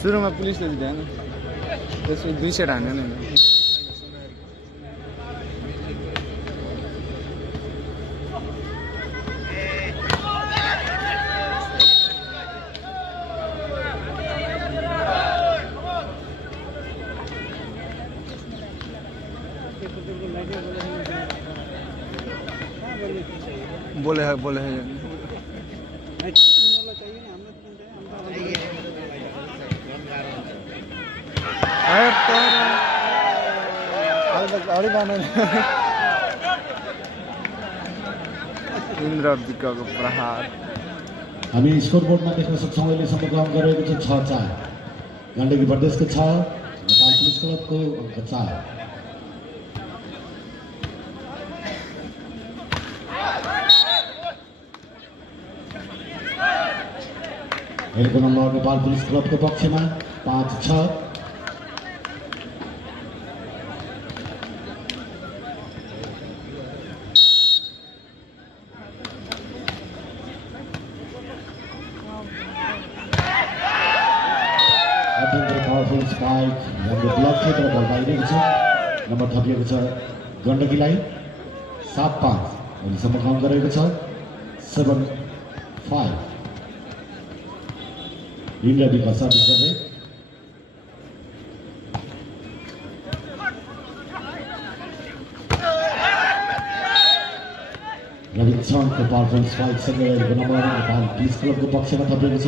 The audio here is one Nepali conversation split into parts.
सुरुमा पुलिसले ध्यान त्यसपछि 2 सेट हान्यो नि बोले है इन्द्र विक्रमको प्रहार हामी स्कोर बोर्डमा देख्न सक्छौँ अहिलेसम्म काम गरेको छ 6-4 गण्डकी प्रदेशको 6 नेपाल पुलिस क्लबको अङ्क 4 अहिलेको नम्बर नेपाल पुलिस क्लबको पक्षमा 5-6 स्पाइक राम्रो ब्लक थियो तर बल बाहिरिएको छ नम्बर थपिएको छ गण्डकीलाई 7-5 अहिलेसम्म काम गरेको छ 7-5 इन्द्र विकास सर्भिस गर्दै रविचन्द्रको पावरफुल स्पाइक सँगै अहिलेको नम्बर नेपाल पुलिस क्लबको पक्षमा थपिएको छ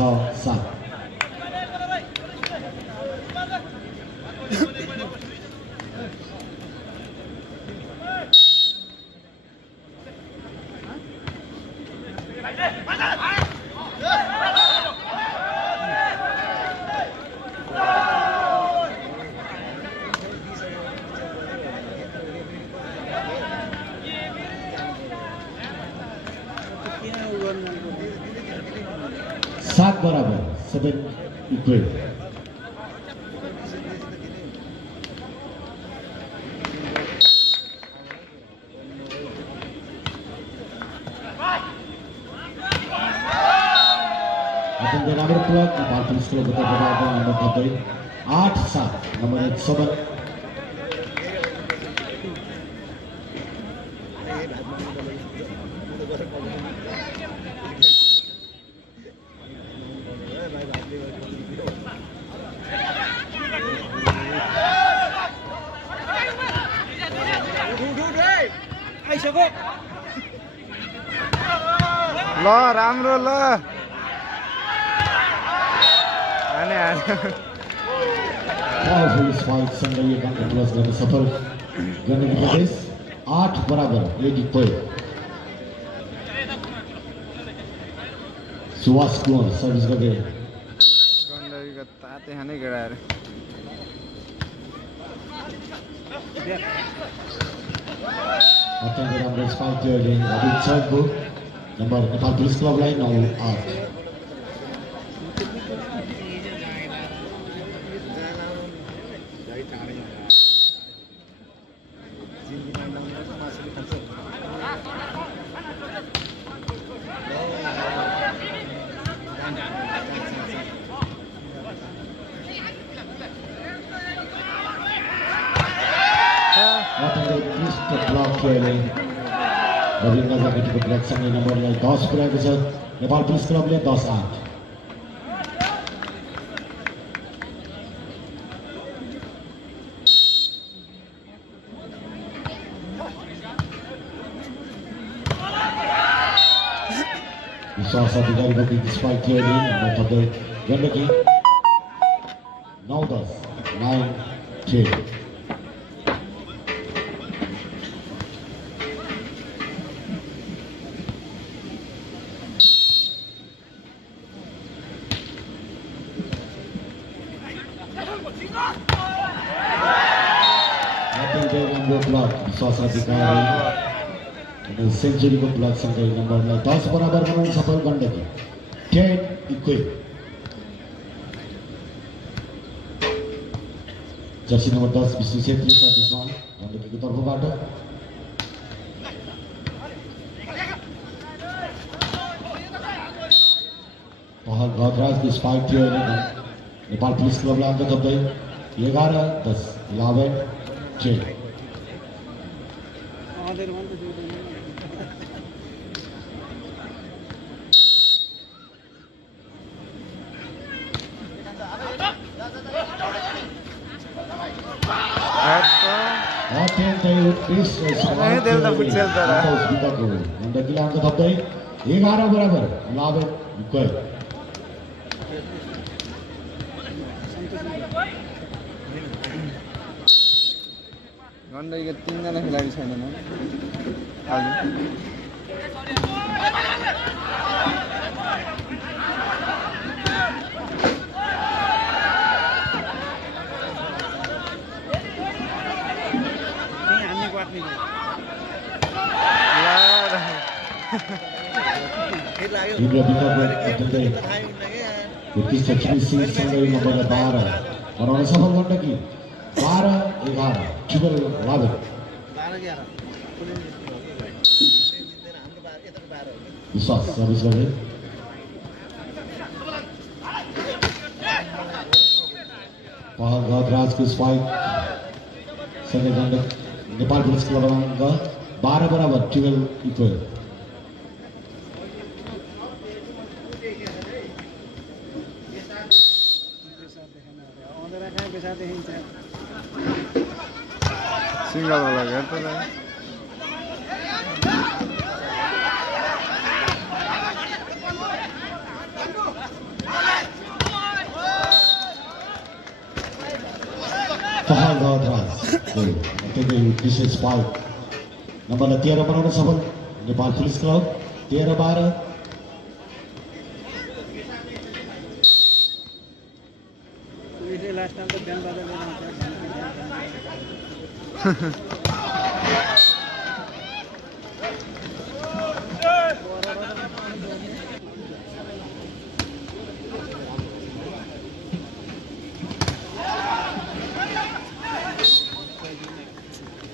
6-7 7 बराबर 7 इक्वल अत्यन्तै राम्रो क्लब नेपाल पुलिस क्लबको तर्फबाट नम्बर थप्दै 8-7 नम्बर 7 ल राम्रो ल पावरफुल स्पाइक सँगै यो गण्डकी प्लस गर्न सफल गण्डकी प्रदेश 8 बराबर 8 इक्वल सुवास कुमार सर्भिस गर्दै गण्डकीको ताते खाने केटाहरू अत्यन्तै राम्रो स्पाइक थियो अहिले रविचन्द्रको नम्बर नेपाल पुलिस क्लबलाई 9-8 7 ब्लक खेले रविन्द्र जाकेटको ब्लकसँगै नम्बरलाई 10 पुर्याएको छ नेपाल पुलिस क्लबले 10-8। विश्वास अधिकारीको बिग स्पाइक थियो नि नम्बर थप्दै गण्डकी 9-10 9-10। ब्लक विश्वास अधिकारी सेन्चुरीको ब्लकसँगै नम्बरलाई 10 बराबर बनाउन सफल Gandaki 10 equal. Jersey number 10 Bishnu Chhetri सर्भिसमा गण्डकीको तर्फबाट पहल गजराजको स्पाइक थियो नेपाल पुलिस क्लबलाई अङ्क थप्दै 11-10 11-10। गण्डकीलाई अङ्क थप्दै 11 बराबर 11 इक्वल। गण्डकीको 3 जना खेलाडी छैनन् आज। सँगै नम्बर 12 बनाउन सफल गण्डकी 12-11 12-11। विश्वास सर्भिस गर्दै पहल गजराजको स्पाइक सँगै नेपाल पुलिस क्लबको अङ्क 12 बराबर 12 इक्वल। सिंगल वाला घर तो है। पहल गजराज विशेष स्पाइक नम्बर 13 बनाउन सफल नेपाल पुलिस क्लब 13-12।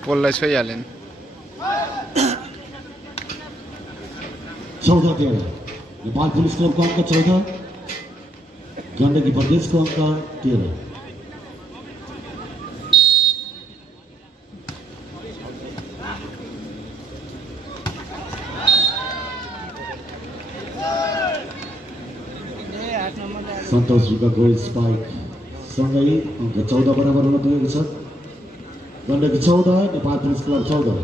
पोललाई छोइहाल्यो नि। 14-13 नेपाल पुलिस क्लबको अङ्क 14 गण्डकी प्रदेशको अङ्क 13। सन्तोष विकाको स्पाइक सँगै अङ्क 14 बराबर हुन पुगेको छ। Gandaki 14 Nepal police club 14।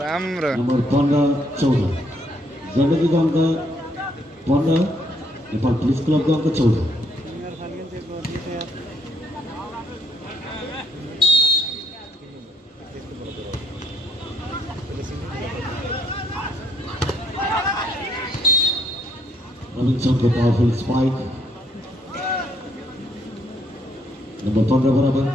राम्रो नम्बर 15-14 गण्डकीको अङ्क 15 नेपाल पुलिस क्लबको अङ्क 14। रविन्द्रको पावरफुल स्पाइक नम्बर 15 बराबर।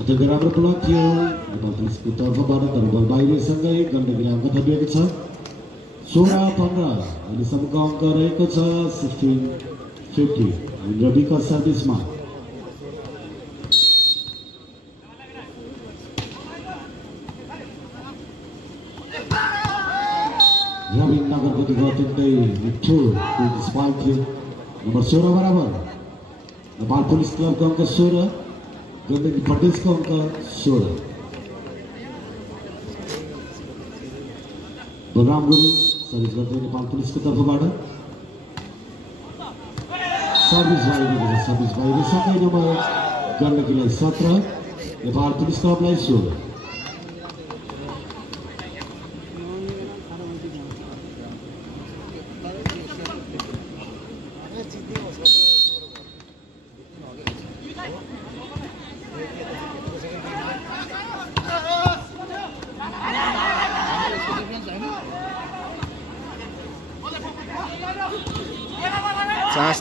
अत्यन्तै राम्रो ब्लक थियो नेपाल पुलिसको तर्फबाट तर बल बाहिरसँगै गण्डकीले अङ्क थपिएको छ 16-15 अहिलेसम्मको अङ्क रहेको छ 16-50 रविको सर्भिसमा रवि नगरपतिको अत्यन्तै मिठो स्पाइक थियो नम्बर 16 बराबर नेपाल पुलिस क्लबको अङ्क 16 गण्डकी फर्टिसको अङ्क 16 बलराम गुरुङ सर्भिस गर्दै नेपाल पुलिसको तर्फबाट सर्भिस बाहिर सबै नम्बर गण्डकीलाई 17 नेपाल पुलिस क्लबलाई 16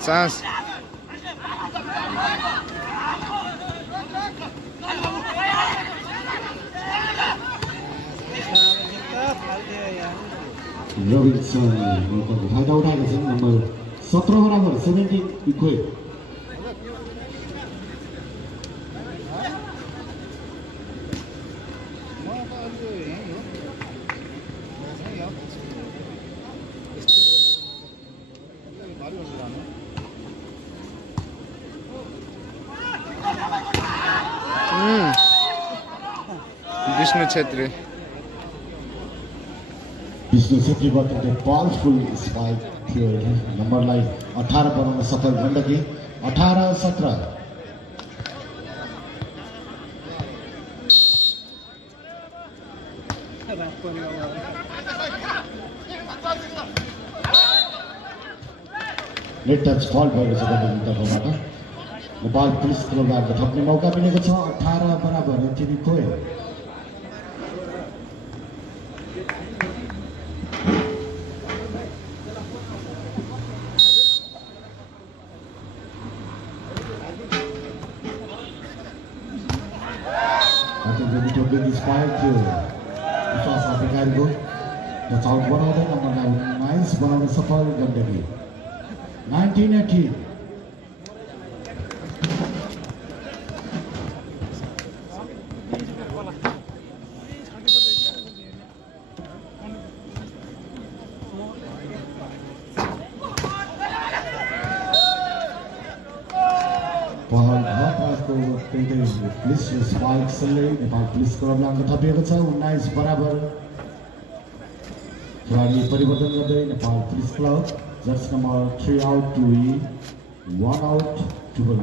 चान्स रविन्सन फाइदा उठाएको छन् नम्बर 17 बराबर 17 इक्वेट विष्णु छेत्री विष्णु छेत्रीबाट त्यो पावरफुल स्पाइक थियो नम्बरलाई 18 बनाउन सफल गण्डकी 18-17 नेट टच फल भएको छ गण्डकी तर्फबाट नेपाल पुलिस क्लबबाट थप्ने मौका मिलेको छ 18 बराबर एन्थनी कोयल स्पाइक थियो विश्वास अधिकारीको चाउट बनाउँदै नम्बरलाई 19 बनाउन सफल गण्डकी 19-18 पहल भएकोको पुलिस स्पाइक्सले नेपाल पुलिस क्लबलाई अङ्क थपिएको छ 19 बराबर खेलाडी परिवर्तन गर्दै Nepal police club jersey number 3 out two 1 out two बल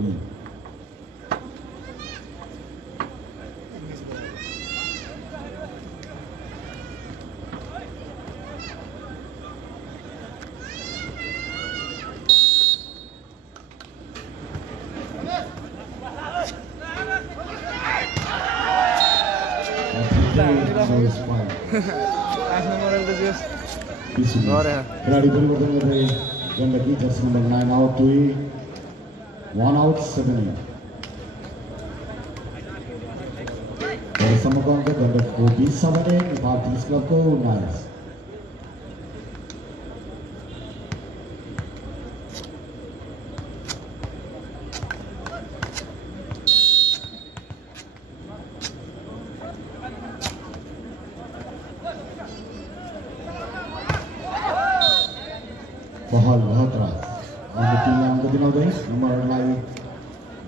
खिलाडी परिवर्तन गर्दै Gandaki jersey number 9 out two 1 out 7 सम्मको अङ्क गण्डकीको 20 छ भने नेपाल पुलिस क्लबको 19 पहल भद्राज अन्य टिमलाई अङ्क दिलाउँदै नम्बरलाई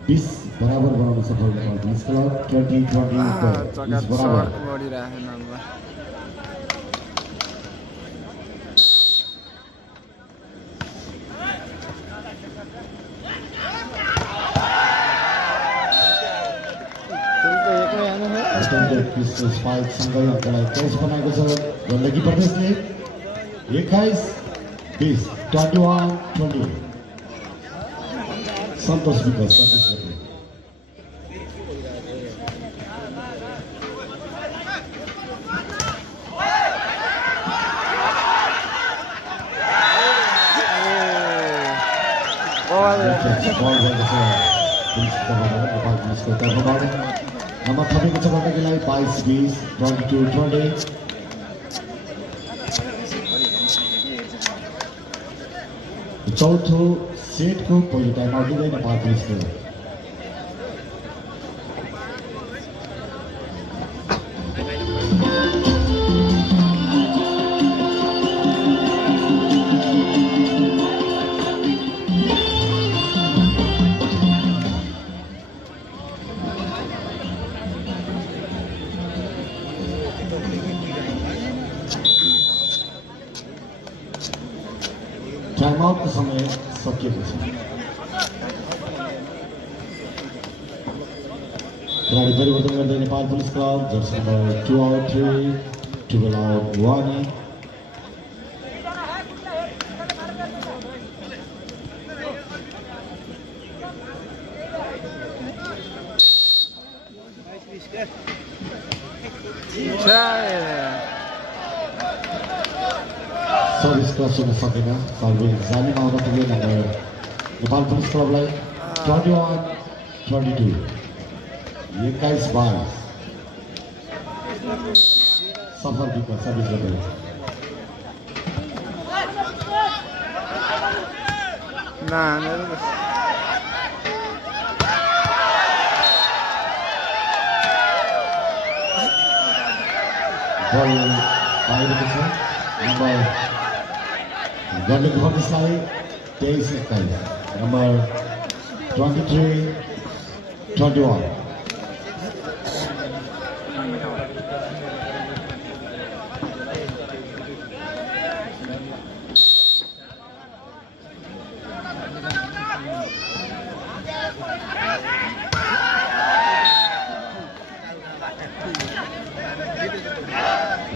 20 बराबर बनाउन सफल नेपाल पुलिस क्लब 20-20 बराबर स्पाइक सँगै अङ्कलाई 23 बनाएको छ गण्डकी प्रदेशले 21-20 21-20 सन्तोष विकास बल भएको छ नेपाल पुलिसको तर्फबाट नम्बर थपेको छ गण्डकीलाई 22-20, 22-20। चौथो सेटको पहिलो टाइम आउट दिँदै नेपाल पुलिसले। टाइम आउटको समय सकिएको छ। खेलाडी परिवर्तन गर्दै Nepal police club jersey number 2 out 3, 12 out 1। Service cross हुन सकेन। सर्भिस जालीमा आउन पुगेन नेपाल पुलिस क्लबलाई 21-22, 21-22 सफल विकेट सर्भिस गर्दै। बल बाहिरको छ। नम्बर गण्डकी पुलिसलाई 23-21, नम्बर 23-21।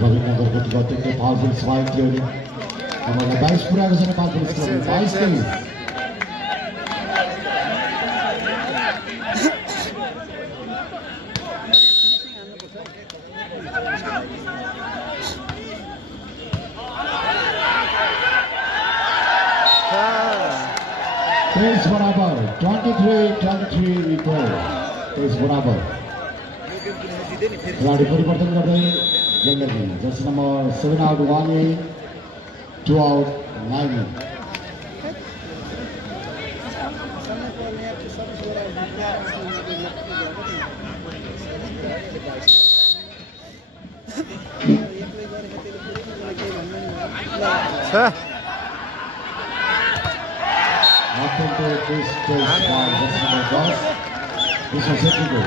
रविनगरको टिकट पावरफुल स्पाइक थियो नि। नम्बर 22 पुऱ्याएको छ नेपाल पुलिस क्लबले। 22-23। तेईस बराबर 23-23 इक्वल। 23 बराबर। खेलाडी परिवर्तन गर्दै Gandaki jersey number 7 out 1, 2 out 9।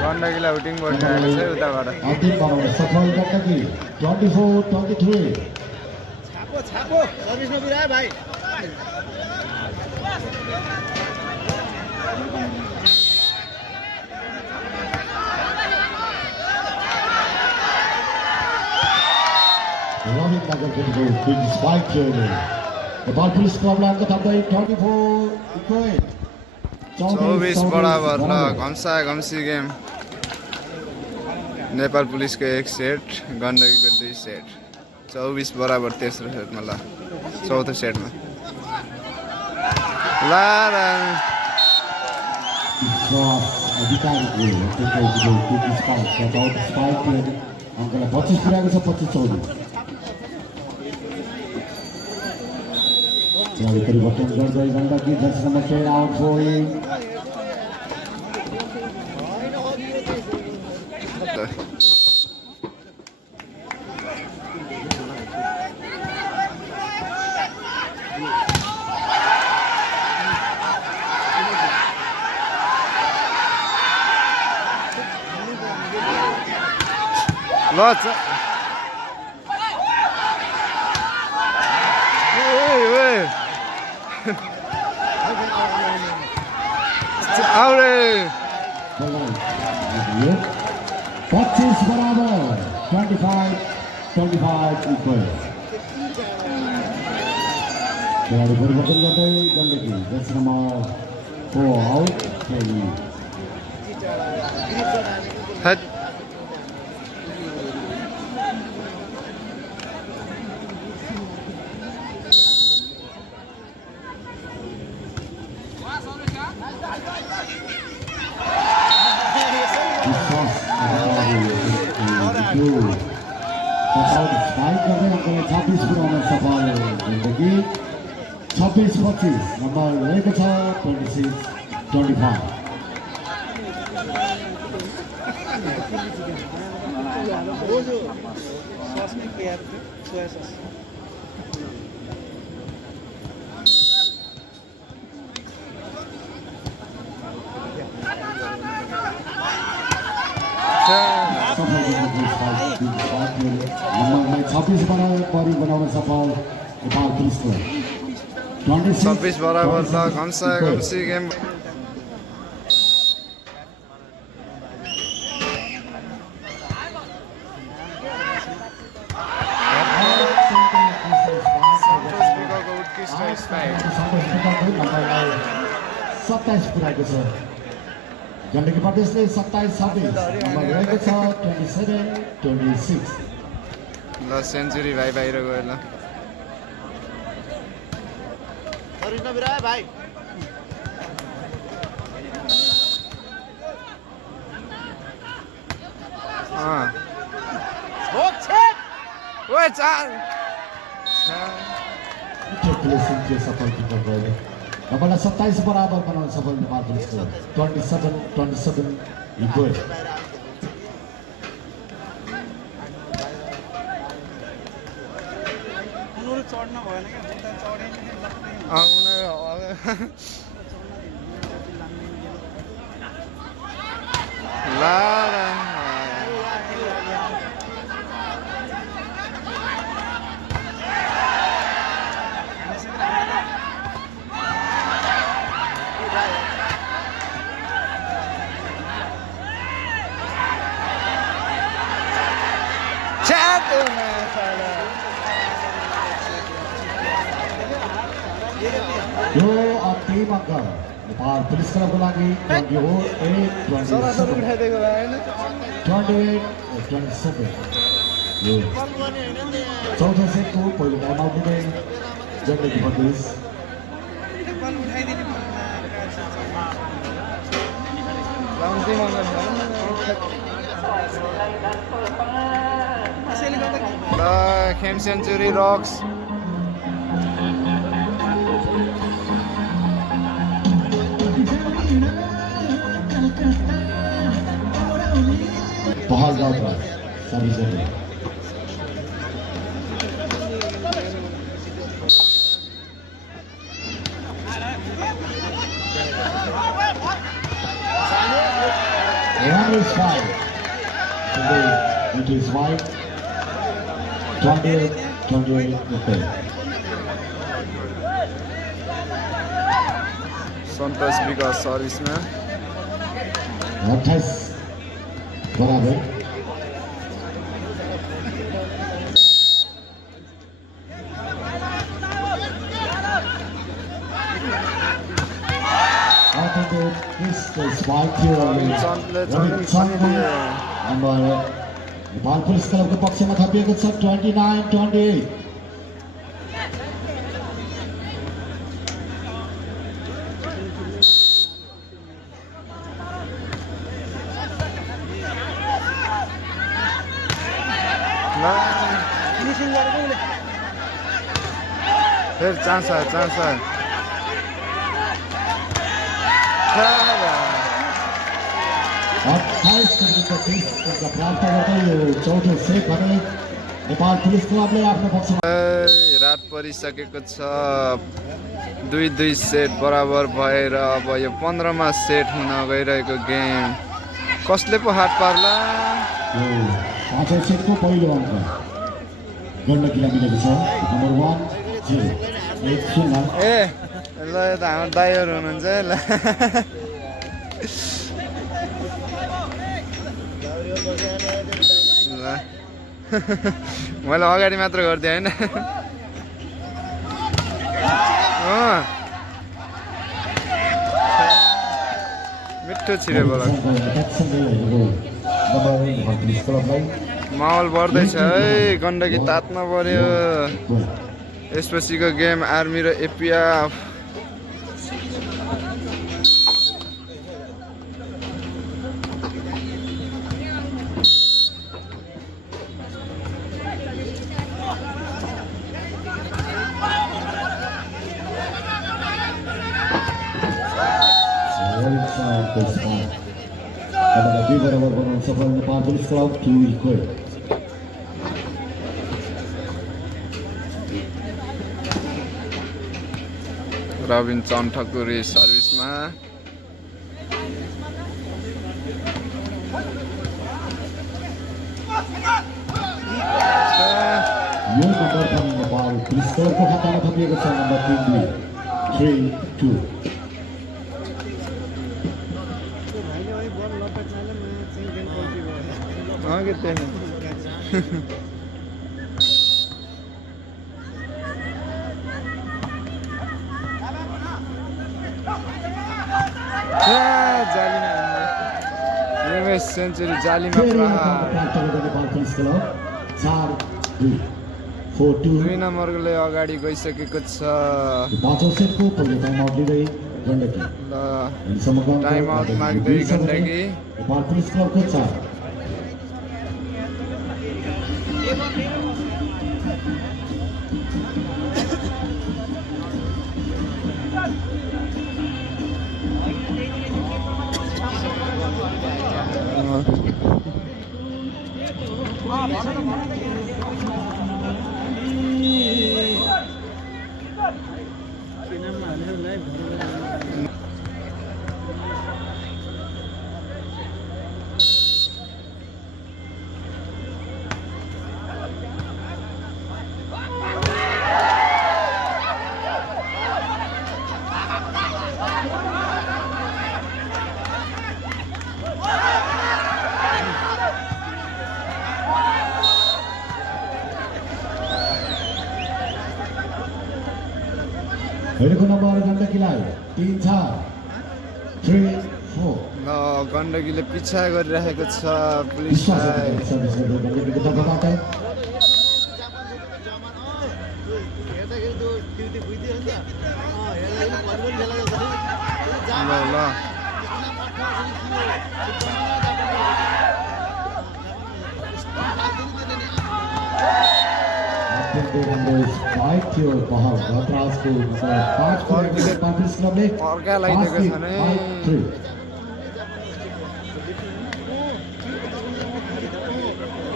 गण्डकीलाई आउटिङ भइरहेको छ उताबाट। अन्तिम बनाउन सफल गण्डकी 24-23। छापो सर्भिस नपुर्यायो भाइ। रविनगरको बिग स्पाइक थियो नि। नेपाल पुलिस क्लबलाई अङ्क थप्दै 24 इक्वल। 24 बराबर ल घम्सा घम्सी गेम। नेपाल पुलिसको 1 सेट, गण्डकीको 2 सेट। 24 बराबर तेस्रो सेटमा ल चौथो सेटमा अङ्कलाई 25 पुऱ्याएको छ। 25-24। खेलाडी परिवर्तन गर्दै Gandaki jersey number 10 out 4। Lots. Aure. 25 बराबर 25-25 इक्वल। खेलाडी परिवर्तन गर्दै Gandaki jersey number 4 out 3। Strike गर्दै अङ्कलाई 26 पुर्याउन सफल जिन्दगी 26-25 नम्बर रहेको छ 26-25 वो जो सॉस में किया सोया सॉस नम्बरलाई 26 बनाउन सफल नेपाल पुलिस क्लब 26 बराबर ल घम्सा घम्सी गेम नम्बरलाई 27 पुऱ्याएको छ गण्डकी प्रदेशले 27-26 नम्बर रहेको छ 27-26 ल सेन्चुरी भाइ बाहिर गयो ल सर्भिस नबिराए भाइ स्मोक छेक ओए चार के सफल किपर गयो नम्बरलाई 27 बराबर बनाउन सफल नेपाल पुलिस क्लब 27-27 गयो उनीहरू चढ्न भएन क्या जुत्ता चढेन यो अन्तिम अङ्क नेपाल पुलिस क्लबको लागि 28-27 यो चौथो सेटको पहिलो टाइम आउट दिँदै गण्डकी प्रदेश खेम सेन्चुरी रक्स पहल गाउँबाट सर्भिस गर्दै It is wide 28-28 सन्तोष विकास सर्भिसमा 28 बराबर नेपाल पुलिस क्लबको पक्षमा थपिएको छ 29-28 फिनिसिङ गरेको उसले फेरि चान्स आयो 28-30 प्राप्त गर्दै यो चौथो सेट भने नेपाल पुलिस क्लबले आफ्नो पक्षमा रात परिसकेको छ 2-2 सेट बराबर भएर अब यो 15मा सेट हुन गइरहेको गेम कसले पो हात पार्ला यो पाँचौँ सेटको पहिलो अङ्क गण्डकीलाई मिलेको छ नम्बर 1-0 ए ल यो त हाम्रो दाइहरू हुनुहुन्छ है ल ल मैले अगाडि मात्र गरिदिएँ होइन मिठो छिरे बोला माहौल बढ्दैछ है गण्डकी तात्न पर्यो यसपछिको गेम आर्मी र एपिएफ सफल Nepal police club 2 equal. Rabin Chanthakuri सर्भिसमा यो नम्बर पनि नेपाल पुलिस क्लबको खातामा थपिएको छ नम्बर 3-2. भाइले वही बल लपेट्नाले म चाहिँ गेम पल्टी भयो अघि त्यही सेन्चुरी जालीमा फेरि प्रहार प्राप्त गर्दै नेपाल पुलिस क्लब 4-2. 4-2. 2 नम्बरले अगाडि गइसकेको छ पाँचौं सेटको पहिलो टाइम आउट लिँदै गण्डकी ल अनि समग्र अङ्क टाइम आउट माग्दै गण्डकी नेपाल पुलिस क्लबको 4. किनामा हालेर लाइभ भएर हेरेको नम्बर गण्डकीलाई 3-4. 3-4. ल गण्डकीले पिछा गरिरहेको छ विश्वास पुलिसलाई सर्भिस गर्दै गण्डकीको तर्फबाट हेर्दाखेरि त्यो ड्युटी बुझिदियो नि त हेर्दाखेरि भलिबल खेला ल ल स्ट्राइक थियो बहल गतराजको नम्बर 5 को नेपाल पुलिस क्लबले अर्का लगाइदिएको छ नि 5-3.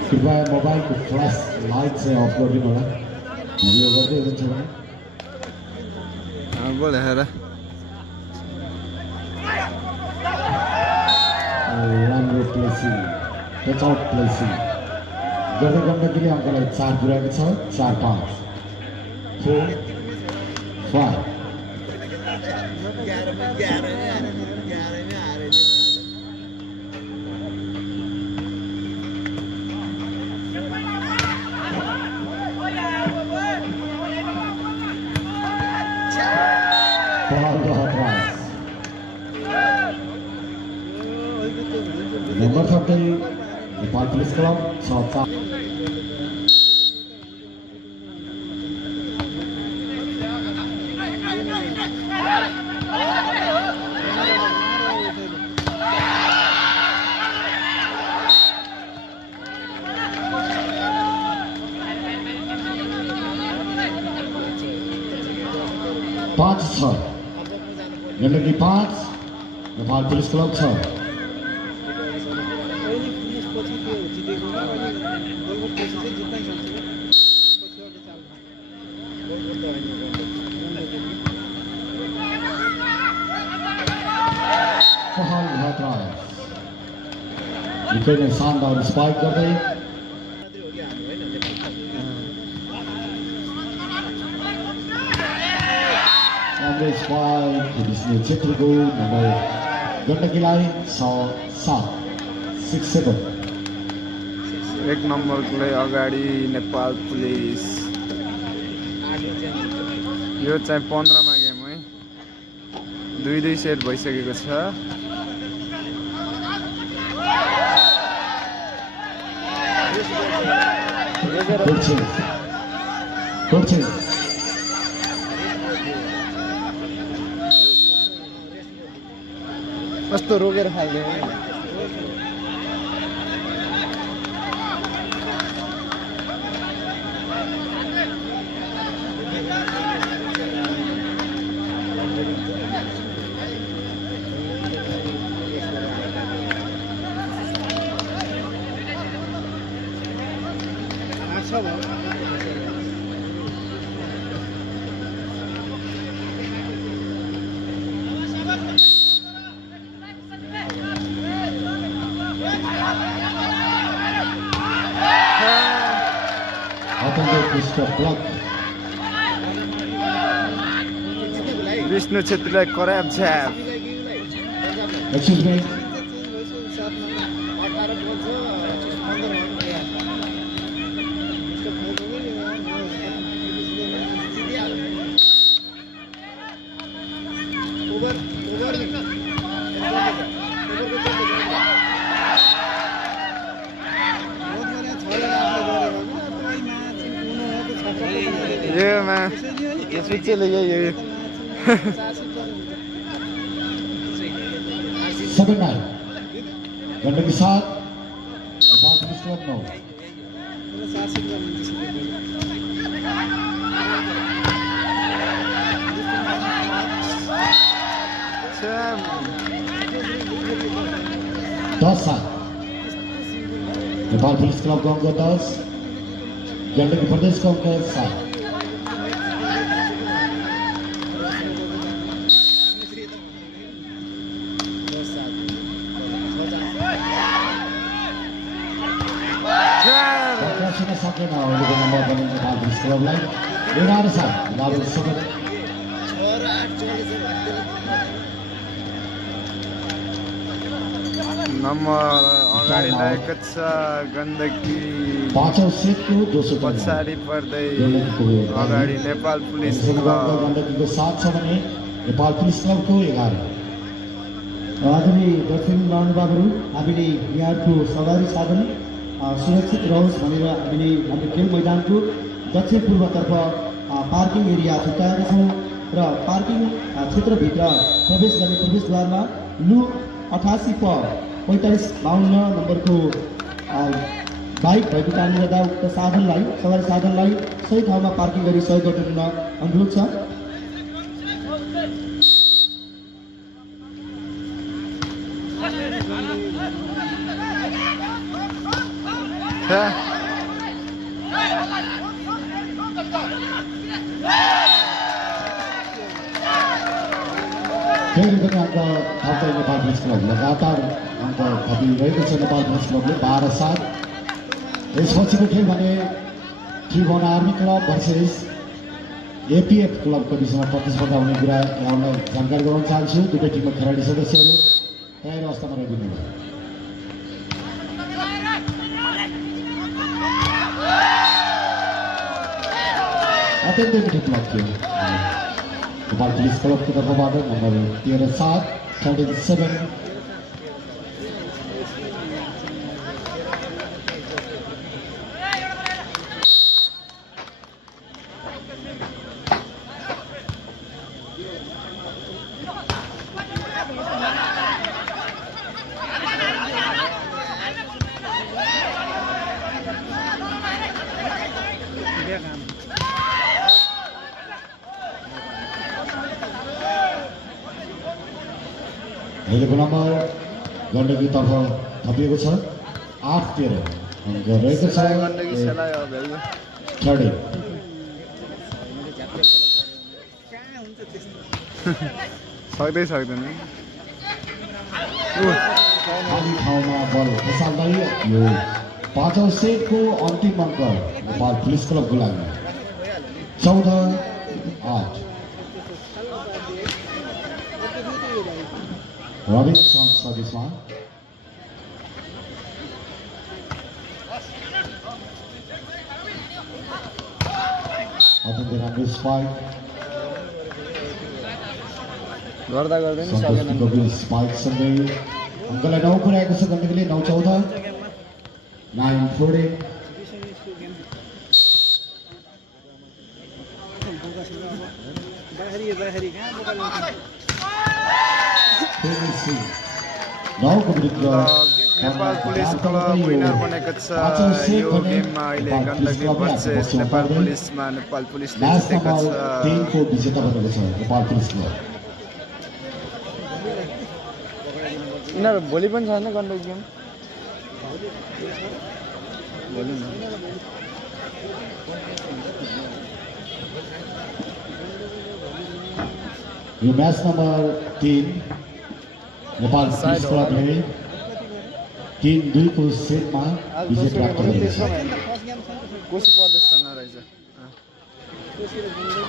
कृपया मोबाइलको फ्ल्यास लाइट चाहिँ अफ गरिदिनु होला भिडियो गर्दै हुनुहुन्छ भने बोल हेर राम्रो प्लेसिङ टच आउट प्लेसिङ गर्दै गण्डकीले अङ्कलाई 4 पुर्याएको छ 4-5. 4-5. नम्बर थप्दै नेपाल पुलिस क्लब 6-4. पाँच छ गण्डकी 5 नेपाल पुलिस क्लब 6. पहिले पुलिस पछि त्यो जितेको गोलको पछि चाहिँ जित्नै सक्छ पछिबाट चाल गोल गर्दा होइन पहल घटराज निकै नै शानदार स्पाइक गर्दै हो कि हाम्रो होइन राम्रो स्पाइक विष्णु छेत्रीको नम्बर गण्डकीलाई 6-7. 6-7. 1 नम्बरले अगाडि नेपाल पुलिस यो चाहिँ 15 मा गेम है 2-2 सेट भइसकेको छ Coaching. कस्तो रोकेर खाल्दै छ भयो अत्यन्तै पुष्ट ब्लक विष्णु छेत्रीलाई कराप झ्याप एक्सक्युज मी 18 बल्छ 15 ओभर योमा यसपछि यो 7-9 Gandaki 7 Nepal police club 9 10-7 Nepal police क्लबको अङ्क 10 गण्डकी प्रदेशको अङ्क 7 प्रकाशन सकेन अहिलेको नम्बर पनि नेपाल पुलिस क्लबलाई 11-7 नेपाल सदर नम्बर अगाडि लागेको छ गण्डकी पाँचौँ सेटको दोस्रो पछाडि पर्दै अगाडि नेपाल पुलिस क्लब गण्डकीको 7 छ भने नेपाल पुलिस क्लबको 11 आदरणीय दक्षिण महानुभावहरू हामीले यहाँको सवारी साधन सुरक्षित रहोस् भनेर हामीले हाम्रो खेल मैदानको दक्षिण पूर्वतर्फ पार्किङ एरिया छुट्याएका छौँ र पार्किङ क्षेत्रभित्र प्रवेश गर्ने प्रवेशद्वारमा लु 88/45-52 नम्बरको बाइक भएको कारणले गर्दा उक्त साधनलाई सवारी साधनलाई सही ठाउँमा पार्किङ गरी सहयोग गरिदिन अनुरोध छ। फेरि पनि अङ्क थप्दै नेपाल पुलिस क्लब लगातार अङ्क थपिरहेको छ नेपाल पुलिस क्लबले 12-7 यसपछिको खेल भने Tribhuvan army club versus APF क्लबको बिचमा प्रतिस्पर्धा हुने कुरा यहाँलाई जानकारी गराउन चाहन्छु। दुवै टिमका खेलाडी सदस्यहरू तयार अवस्थामा रहिदिनु भयो। अत्यन्तै मिठो क्लब थियो नेपाल पुलिस क्लबको तर्फबाट नम्बर 13-7 13-7 अहिलेको नम्बर गण्डकीतर्फ थपिएको छ 8-13 अङ्क रहेको छ गण्डकी सेलायो भेल्यो थर्ड सक्दैन खाली ठाउँमा बल खसाल्दै यो 5औँ सेटको अन्तिम अङ्क नेपाल पुलिस क्लबको लागि 14-8 Robinson सर्भिसमा अत्यन्तै राम्रो स्पाइक गर्दा गर्दै नि सन्तोष सकेन गम्भीर स्पाइकसँगै अङ्कलाई 9 पुर्याएको छ गण्डकीले 9-14 9-14 फिनिसिङ 9को विरुद्ध नेपाल पुलिस क्लब विनर बनेको छ यो गेममा अहिले गण्डकी भर्सेस नेपाल पुलिसमा नेपाल पुलिसले म्याच जितेको नम्बर छ 3 को विजेता बनेको छ नेपाल पुलिस क्लब। यिनीहरू भोलि पनि छैन गण्डकी गेम भोलि यो match number 3 Nepal side police हो। क्लबले 3-2 को सेटमा आज विजय दोस्रो प्राप्त गेम हो, गरेको तेस्रो छ। गेम त फर्स्ट गेम छ नि त, कोशी प्रदेशसँग रहेछ कोशीले जित्दै